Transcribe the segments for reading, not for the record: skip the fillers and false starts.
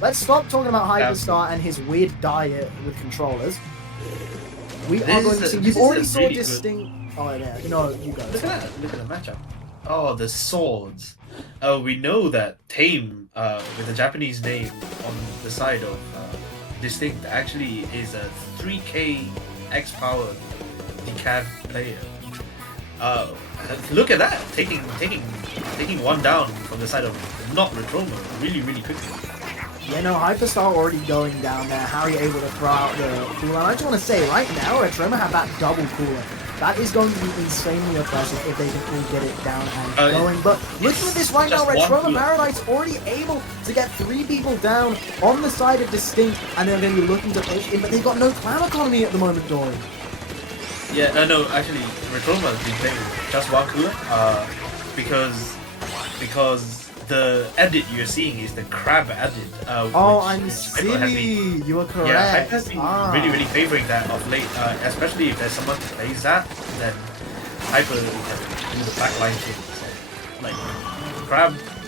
let's stop talking about Hyperstar and his weird diet with controllers. We are going to see. You've already saw really Distinkt. Oh yeah, no, you go. Look at that! Look at the matchup. Oh, the swords. We know that Tame, with the Japanese name on the side of Distinkt, actually is a 3K X power decaf player. Look at that! Taking one down from the side of Not Retroma really quickly. Yeah, no, Hyperstar already going down there. How are you able to throw out the cooler? I just want to say, right now, Retroma have that double cooler. That is going to be insanely impressive if they can all get it down and going. But looking at this right now, Retroma Paradise already able to get 3 people down on the side of Distinkt, and they're going to be looking to push in, but they've got no clan economy at the moment, Dory. Yeah, no, actually, Retroma has been playing just one cooler, because the edit you're seeing is the crab edit. Oh, I'm silly. You are correct. Yeah, Hype has been really favoring that of late, especially if there's someone who plays that, then Hyper can do the backline thing. So, like,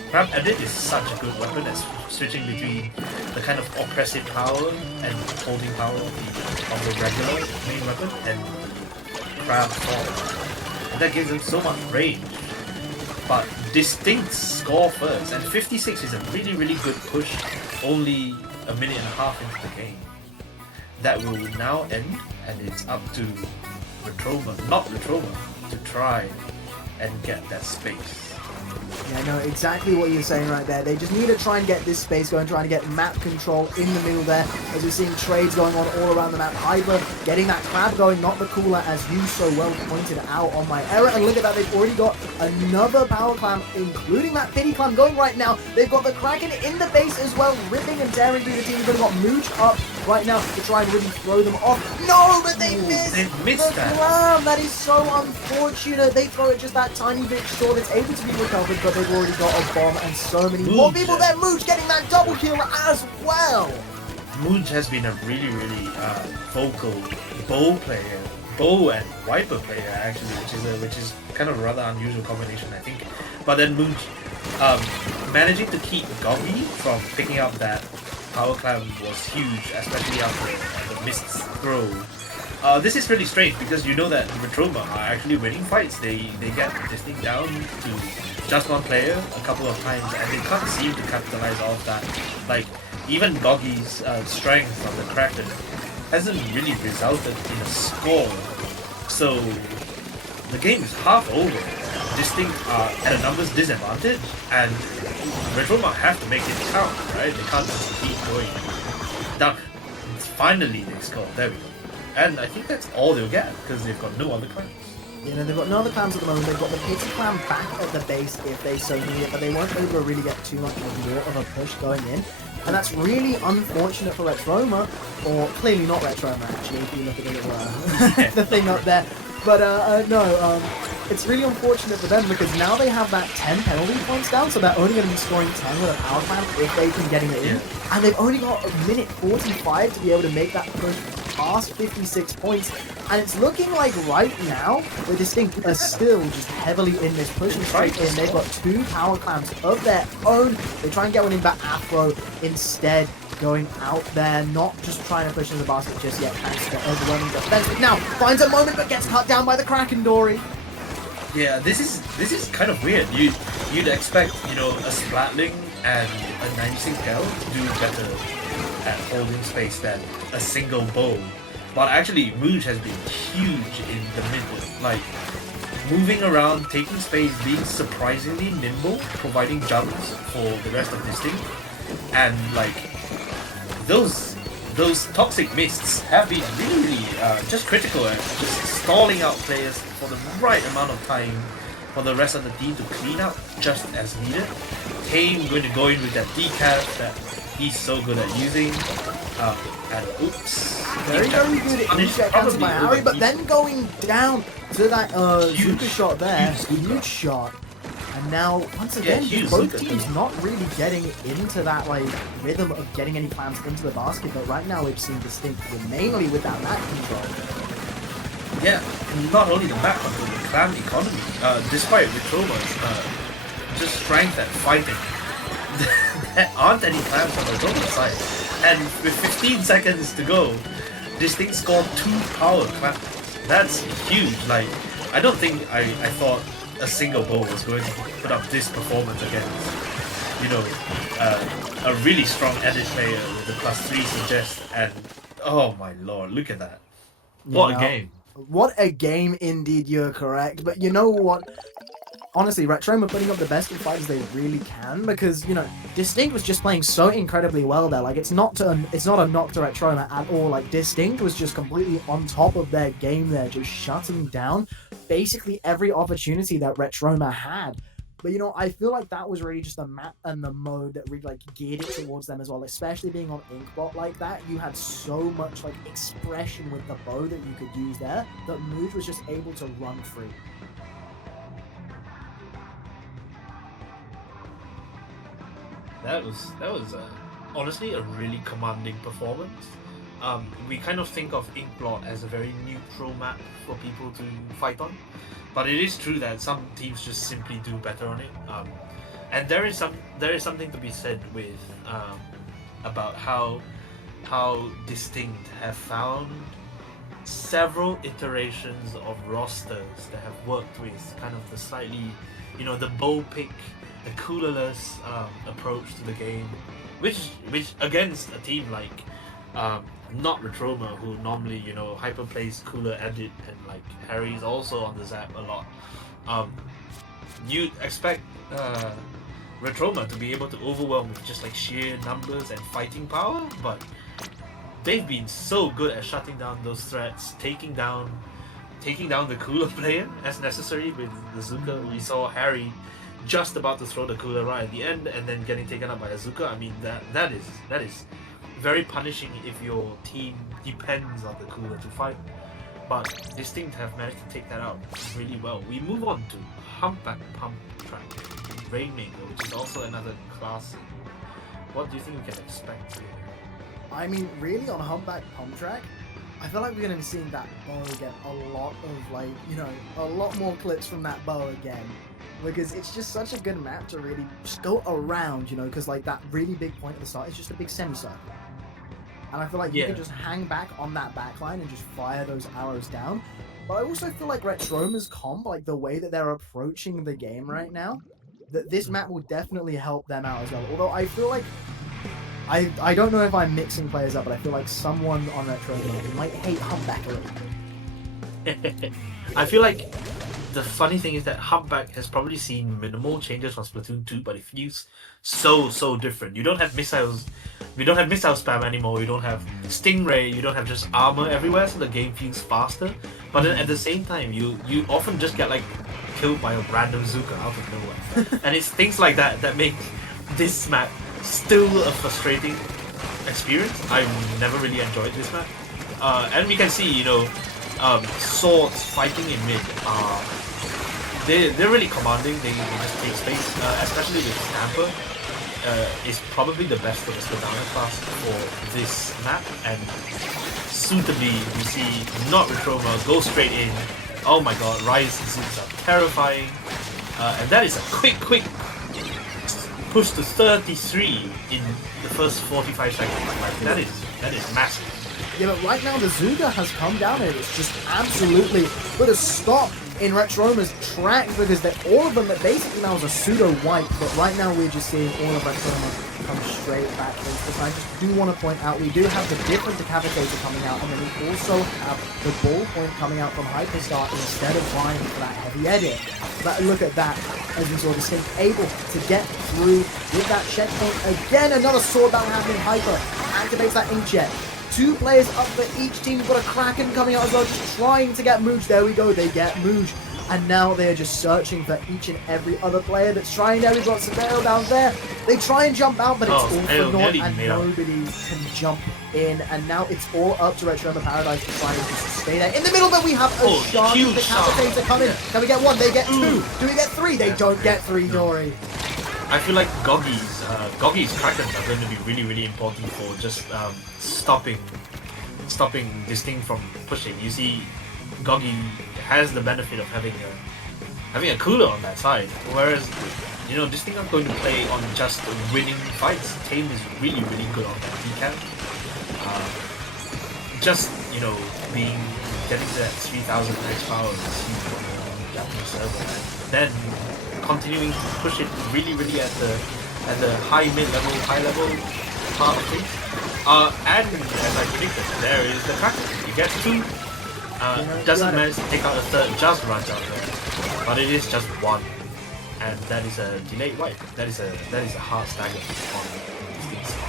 crab edit is such a good weapon as switching between the kind of oppressive power and holding power of the regular main weapon and crab sword. And that gives him so much range. But Distinkt score first, and 56 is a really good push only a minute and a half into the game. That will now end, and it's up to Retroma, Not Retroma, to try and get that space. Yeah, I know exactly what you're saying right there. They just need to try and get this space going, trying to get map control in the middle there. As we're seeing trades going on all around the map. Hyper getting that crab going, not the cooler, as you so well pointed out on my error. And look at that, they've already got another power clam, including that pity clam going right now. They've got the Kraken in the base as well, ripping and tearing through the team. They've got Mooch up right now to try and really throw them off. No, but they missed! They missed the clam! That is so unfortunate. They throw it just that tiny bit short. It's able to be recovered, but they've already got a bomb and so many more people there. Mooch getting that double kill as well. Mooch has been a really vocal bow and wiper player actually, which is kind of a rather unusual combination, I think. But then Mooch managing to keep Goggy from picking up that power clam was huge, especially after the mists throw. This is really strange because you know that Retroma are actually winning fights. They get this thing down to just one player a couple of times, and they can't seem to capitalize off that. Like, even Goggy's strength on the Kraken hasn't really resulted in a score. So the game is half over. Distinkt are at a numbers disadvantage, and Retroma have to make it count, right? They can't just keep going. Now, finally they score. There we go. And I think that's all they'll get, because they've got no other clans. You know, they've got no other clans at the moment. They've got the Pity clan back at the base if they so need it, but they won't be able to really get too much more of a push going in. And that's really unfortunate for Retroma, or clearly not Retroma actually, if you look at it, the thing up there. But it's really unfortunate for them because now they have that 10 penalty points down, so they're only going to be scoring 10 with a power clan if they can get it in. Yeah. And they've only got a minute 45 to be able to make that push past 56 points. And it's looking like right now, the Distinkt are still just heavily in this pushing straight in. They've got 2 power clams of their own. They try and get one in, but Afro instead going out there, not just trying to push in the basket just yet, thanks to the overwhelming defense. But now finds a moment, but gets cut down by the Kraken, Dory. Yeah, this is kind of weird. You'd expect, you know, a Splatling and a 96 Gal to do better at holding space than a single bow. But actually, Mooch has been huge in the middle. Like, moving around, taking space, being surprisingly nimble, providing jumps for the rest of Distinkt. And, like, those toxic mists have been really just critical at just stalling out players for the right amount of time for the rest of the team to clean up just as needed. Tame going to go in with that decaf that he's so good at using. And oops. Very good inject comes by Harry, but then going down to that Zuka shot there. Huge shot. And now, once again, both teams not really getting into that like rhythm of getting any clams into the basket, but right now we've seen Distinkt mainly with that map control. Yeah, not only the map control, the clan economy, despite Retroma's just strength at fighting. there aren't any clams on the Retroma side. And with 15 seconds to go, Distinkt scored 2 power clams. That's huge. Like, I don't think I thought a single bow was going to put up this performance against, you know, a really strong edit player with the +3 suggest. And oh my lord, look at that. What a game. What a game indeed, you're correct. But you know what? Honestly, Retroma putting up the best in fighters they really can, because, you know, Distinkt was just playing so incredibly well there. Like, it's not a knock to Retroma at all. Like, Distinkt was just completely on top of their game there, just shutting down basically every opportunity that Retroma had. But, you know, I feel like that was really just the map and the mode that really, like, geared it towards them as well. Especially being on Inkbot like that, you had so much, like, expression with the bow that you could use there that Mooj was just able to run free. That was honestly a really commanding performance. We kind of think of Inkblot as a very neutral map for people to fight on, but it is true that some teams just simply do better on it. And there is something to be said with about how Distinkt have found several iterations of rosters that have worked with kind of the slightly, you know, the bow pick, the coolerless approach to the game, which against a team like Not Retroma, who normally, you know, hyper plays cooler edit, and like Harry's also on the zap a lot. You expect Retroma to be able to overwhelm with just like sheer numbers and fighting power, but they've been so good at shutting down those threats, taking down the cooler player as necessary with the Zuka. We saw Harry just about to throw the cooler right at the end and then getting taken up by a Zuka. I mean, that is very punishing if your team depends on the cooler to fight. But Distinkt have managed to take that out really well. We move on to Humpback Pump Track, Rainmaker, which is also another classic. What do you think we can expect here? I mean, really, on Humpback Pump Track, I feel like we're going to be seeing that bow get a lot of, like, you know, a lot more clips from that bow again. Because it's just such a good map to really just go around, you know, because, like, that really big point at the start is just a big semicircle. And I feel like you can just hang back on that backline and just fire those arrows down. But I also feel like Retroma's comp, like, the way that they're approaching the game right now, that this map will definitely help them out as well. Although I feel like I don't know if I'm mixing players up, but I feel like someone on Retroma might hate Humpback a little. I feel like the funny thing is that Humpback has probably seen minimal changes from Splatoon 2, but it feels so different. You don't have missiles, we don't have missile spam anymore, you don't have Stingray, you don't have just armor everywhere, so the game feels faster. But then at the same time, you often just get like killed by a random Zuka out of nowhere. And it's things like that that make this map still a frustrating experience. I've never really enjoyed this map. And we can see, you know, swords fighting in mid are they're really commanding. They just take space, especially with Stamper. Is probably the best of the Splatoon class for this map, and suitably we see Not Retroma go straight in. Oh my god, Rise Zooks are terrifying, and that is a quick push to 33 in the first 45 seconds. Like, that is massive. Yeah, but right now the Zuga has come down and it's just absolutely put a stop in Retroma's track, because all of them that basically now is a pseudo wipe, but right now we're just seeing all of Retroma come straight back into this. I just do want to point out we do have the different Decapitator coming out, and then we also have the ballpoint coming out from Hyperstar instead of vying for that heavy edit. But look at that, as we saw Distinkt able to get through with that checkpoint. Again, another sword battle happening. Hyper activates that inkjet. 2 players up for each team. We've got a Kraken coming out as well, just trying to get Mooj. There we go, they get Mooj. And now they're just searching for each and every other player that's trying there. We've got Severo down there. They try and jump out, but it's all for naught, and nobody can jump in. And now it's all up to Retroma Paradise to try and just stay there. In the middle, but we have a shark Decapitator coming. Can we get 1? They get 2. Do we get 3? They don't get 3, Dory. I feel like Goggy's Krakens are going to be really important for just stopping Distinkt from pushing. You see, Goggy has the benefit of having a cooler on that side, whereas you know, Distinkt are going to play on just winning fights. Tame is really, really good on that decap. Just, you know, getting to that 3000 max power is huge on the Japanese server. And then continuing to push it really, really at the high, mid-level, high-level part of things. And as I predicted, there is the cracker. You get two. Doesn't manage to take out a third, just runs out there. But it is just one. And that is a delayed wipe. That is a hard stagger on Distinkt.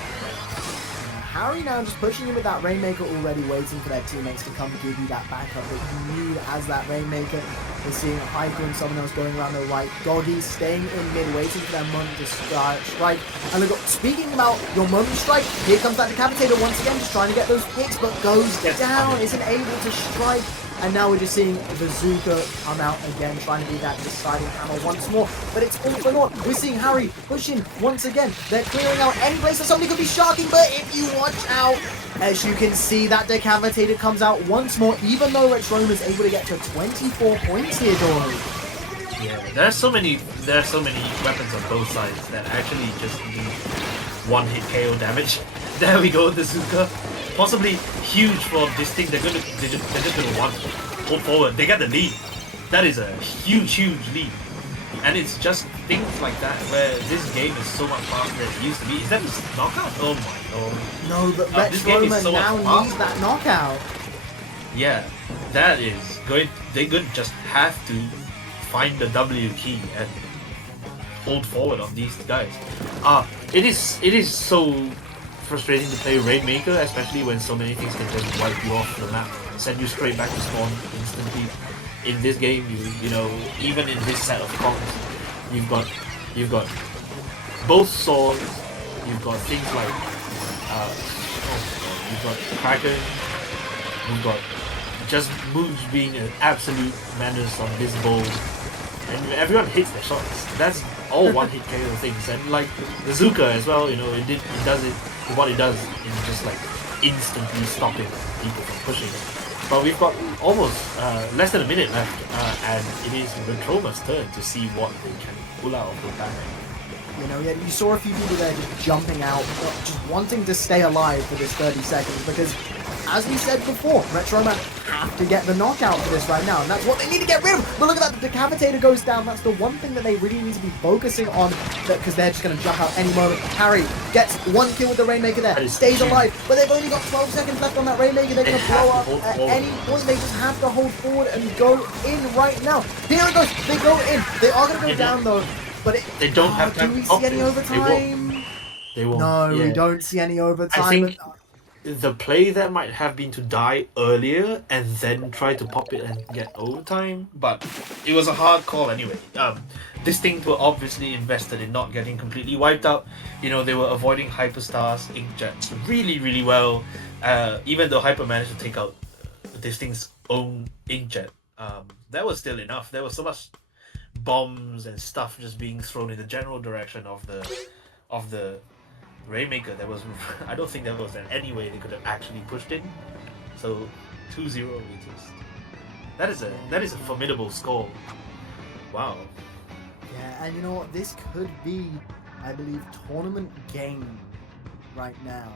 Harry now just pushing in with that Rainmaker, already waiting for their teammates to come give you that backup that you need as that Rainmaker. We're seeing Hyper and someone else going around the right. Goggy staying in mid, waiting for their moment to strike. And look, speaking about your moment strike, here comes that Decapitator once again, just trying to get those hits, but goes down, isn't able to strike. And now we're just seeing Bazooka come out again, trying to be that deciding hammer once more. But it's all for naught. We're seeing Harry pushing once again. They're clearing out any place that somebody could be sharking, but if you watch out, as you can see, that Decapitator comes out once more, even though Retroma is able to get to 24 points here, Dory. Yeah, there are so many weapons on both sides that actually just do one-hit KO damage. There we go, the Bazooka. Possibly huge for Distinkt. They're just gonna want to hold forward. They get the lead. That is a huge lead. And it's just things like that where this game is so much faster than it used to be. Is that a knockout? Oh my god. No, but Retroma so now needs that knockout. Yeah, that is going. They're going to just have to find the W key and hold forward on these guys. It is so frustrating to play Rainmaker, especially when so many things can just wipe you off the map, send you straight back to spawn instantly. In this game, you know, even in this set of comps, you've got both swords, you've got things like you've got Kraken, you've got just moves being an absolute menace on this bowl, and everyone hits their shots. That's all one-hit KO things, and like the Bazooka as well. You know, it does it. What it does is just like instantly stopping people from pushing it. But we've got almost less than a minute left, and it is Retroma's turn to see what they can pull out of the bag. You know, yeah, you saw a few people there just jumping out, just wanting to stay alive for this 30 seconds, because as we said before, Retroma have to get the knockout for this right now, and that's what they need to get rid of. But look at that, the Decapitator goes down. That's the one thing that they really need to be focusing on, because they're just going to jump out any moment. Harry gets one kill with the Rainmaker there, stays alive, but they've only got 12 seconds left on that Rainmaker. They're going to blow up at any point. They just have to hold forward and go in right now. Here it goes. They go in. They are going to go down though, but they don't have time. Do we see any overtime? They won't. No, we don't see any overtime. I think the play there might have been to die earlier and then try to pop it and get overtime, but it was a hard call anyway. Distinkt were obviously invested in not getting completely wiped out. You know, they were avoiding Hyperstars, Inkjets really well. Even though Hyper managed to take out Distinkt's own Inkjet, that was still enough. There was so much bombs and stuff just being thrown in the general direction of the Rainmaker. There was, I don't think there was any way they could have actually pushed in. So 2-0, that is a formidable score. Wow. Yeah, and you know what? This could be, I believe, tournament game right now.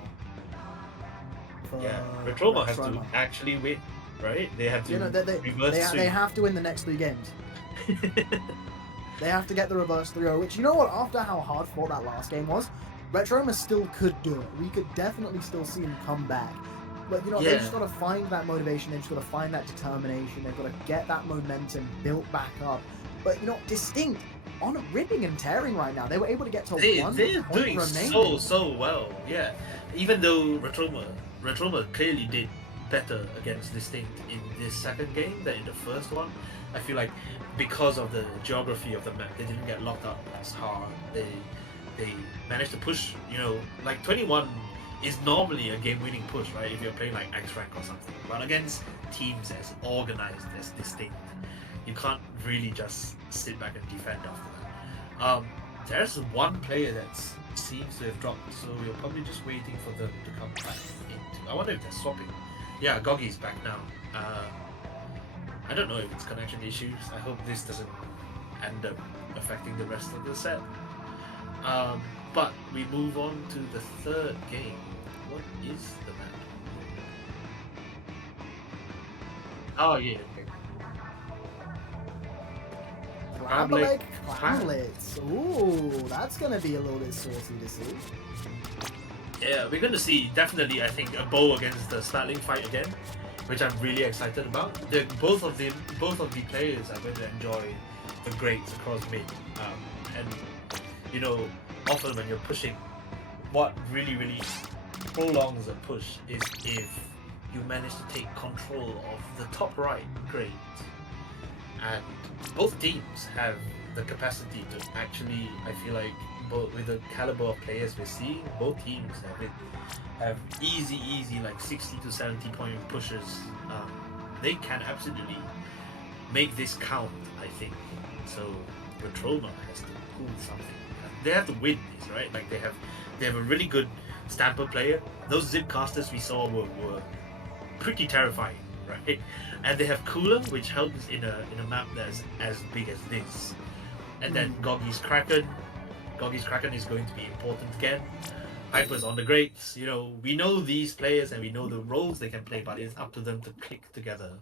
Yeah, Retroma has to actually win, right? They have to reverse they have to win the next 3 games. They have to get the reverse 3-0, which, you know what, after how hard fought that last game was, Retroma still could do it. We could definitely still see him come back. But, you know, they just got to find that motivation, they just got to find that determination, they've got to get that momentum built back up. But, you know, Distinkt on ripping and tearing right now. They were able to get to 1 point doing remaining. so well, yeah. Even though Retroma clearly did better against Distinkt in this second game than in the first one. I feel like because of the geography of the map, they didn't get locked up as hard. They managed to push, you know, like 21 is normally a game-winning push, right? If you're playing like X rank or something. But against teams as organized as Distinkt, you can't really just sit back and defend after that. There's one player that seems to have dropped, so we're probably just waiting for them to come back into. I wonder if they're swapping. Yeah, Goggy's back now. I don't know if it's connection issues. I hope this doesn't end up affecting the rest of the set. But we move on to the third game. What is the map? Oh yeah, okay. Crab leg clamlets. Ooh, that's gonna be a little bit saucy to see. Yeah, we're gonna see definitely. I think a bow against the Splatling fight again, which I'm really excited about. Both of the players are going to enjoy the greats across mid, and you know, often when you're pushing, what really prolongs a push is if you manage to take control of the top right grade, and both teams have the capacity to actually, I feel like, both with the caliber of players we're seeing, both teams have easy like 60 to 70 point pushes. They can absolutely make this count, I think. So Retroma has to pull something. They have to win this, right? Like they have a really good stamper player. Those zip casters we saw were pretty terrifying, right? And they have Cooler, which helps in a map that's as big as this. And then Goggy's Kraken. Goggy's Kraken is going to be important again. Hyper's on the greats. You know, we know these players and we know the roles they can play, but it's up to them to click together.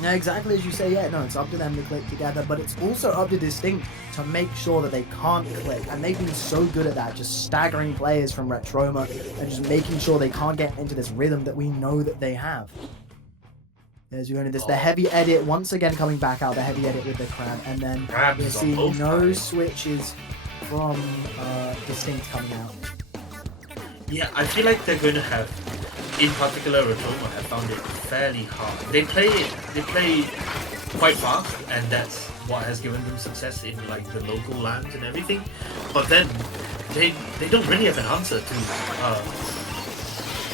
Yeah, exactly as you say, yeah, no, it's up to them to click together, but it's also up to Distinkt to make sure that they can't click, and they've been so good at that, just staggering players from Retroma and just making sure they can't get into this rhythm that we know that they have. As you go into this, the heavy edit, once again coming back out, the heavy edit with the crab, and then you see no switches from Distinkt coming out. Yeah, I feel like they're going to have, in particular, Retroma have found it fairly hard. They play quite fast, and that's what has given them success in like the local lands and everything. But then they don't really have an answer to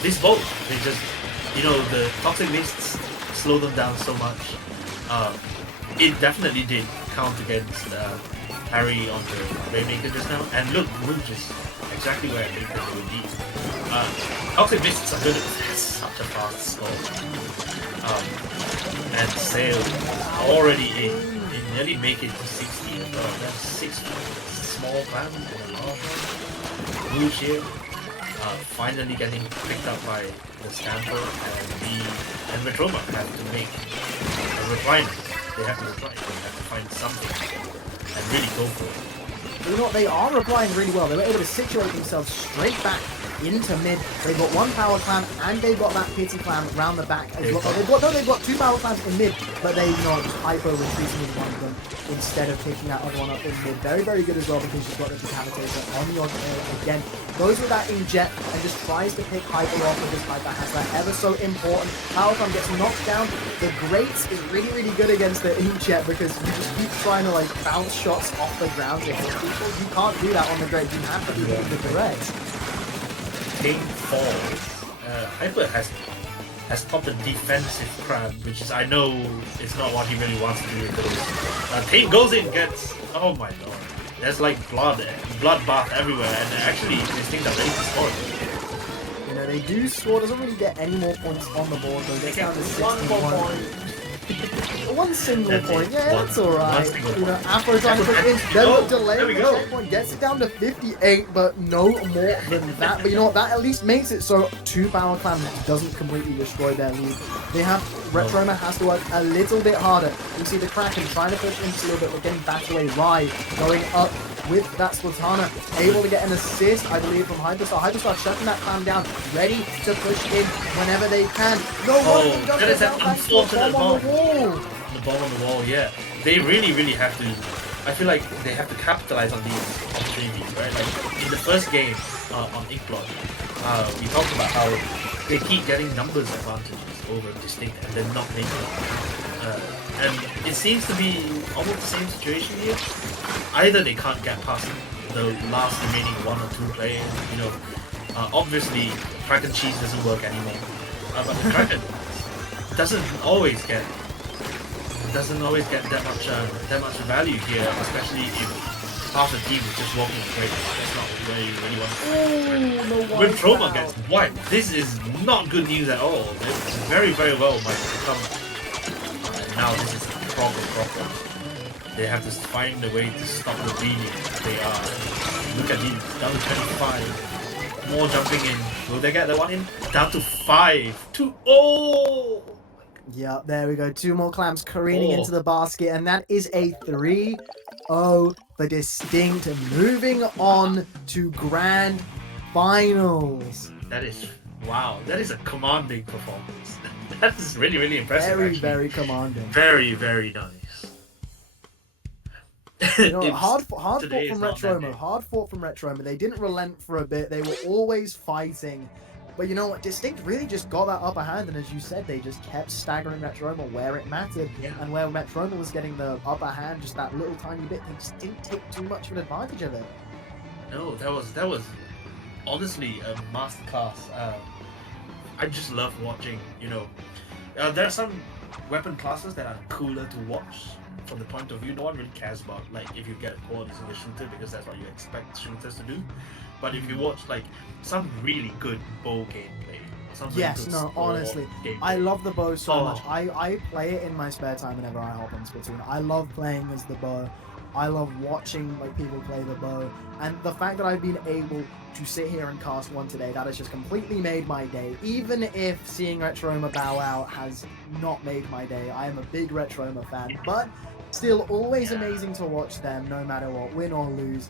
this bolt. They just, you know, the toxic mists slow them down so much. It definitely did count against Harry on the Rainmaker just now. And look, Rouge is exactly where I think that they would be. Toxic Mists are good at such a fast score. And Sail already in. They nearly make it to 60 as well. That's 6 small clams and a large one. Rouge here. Finally getting picked up by the Stamper, and Retroma have to make a reply. They have to reply. They have to find something and really go for it. You know what, they are replying really well. They were able to situate themselves straight back into mid. They've got one power clam and they've got that pity clam round the back as well. They've got 2 power clams in mid, but they, you know, hyper retreating in one of them instead of picking that other one up in mid. Very good as well, because you've got the decapitator on your tail again. Goes with that injet and just tries to pick hyper off, because hyper has that ever so important power clam, gets knocked down. The greats is really good against the injet, because you just keep trying to like bounce shots off the ground to hit people. You can't do that on the great. You have to be in the direct. King falls. Hyper has popped a defensive crab, which is, I know it's not what he really wants to do with those. King goes in, gets, oh my lord, there's like bloodbath everywhere, and actually these things are ready to score. You know, they do score, doesn't really get any more points on the board, though. They down to 61. One single point, yeah, that's alright. You know, Afro trying to put in, then delay the checkpoint, gets it down to 58, but no more than that. But you know what, that at least makes it so 2 power clams doesn't completely destroy their lead. They have, Retroma has to work a little bit harder. You see the Kraken trying to push into a little bit, but getting backed away. Rai going up with that Splatana, able to get an assist, I believe, from Hyperstar. Hyperstar shutting that clam down, ready to push in whenever they can. No one does that is an unfortunate bomb. The bomb on the wall, yeah. They really have to, I feel like they have to capitalize on these opportunities, right? Like in the first game on Inkblot, we talked about how they keep getting numbers advantages over Distinkt and they're not making it. And it seems to be almost the same situation here. Either they can't get past the last remaining 1 or 2 players, you know. Obviously, Kraken cheese doesn't work anymore, but the Kraken doesn't always get that much value here, especially if half the team is just walking straight. That's not where you really want to. When Retroma gets wiped, this is not good news at all. It's very well might become. Now this is proper. They have to find a way to stop the bleeding. They are. Look at these. Down to 25. More jumping in. Will they get the one in? Down to 5. 2. Oh! Yeah, there we go. 2 more clams careening Oh. into the basket, and that is a 3-0 for Distinkt, moving on to grand finals. That is, wow, that is a commanding performance. That is really, really impressive. Very, actually. very commanding. Very, very nice. You know, hard fought from today is not that Retroma. day. Hard fought from Retroma. They didn't relent for a bit. They were always fighting. But you know what? Distinkt really just got that upper hand, and as you said, they just kept staggering Retroma where it mattered, Yeah. and where Retroma was getting the upper hand, just that little tiny bit. They just didn't take too much of an advantage of it. No, that was honestly a masterclass. I just love watching. You know, there are some weapon classes that are cooler to watch from the point of view. No one really cares about like if you get a quad using a shooter because that's what you expect shooters to do. But if you watch like some really good bow gameplay, some really Yes, good no, sword honestly, gameplay. I love the bow so Oh. much. I play it in my spare time whenever I hop on Splatoon. I love playing as the bow. I love watching like people play the bow, and the fact that I've been able to sit here and cast one today, that has just completely made my day. Even if seeing Retroma bow out has not made my day, I am a big Retroma fan, but still always amazing to watch them, no matter what, win or lose.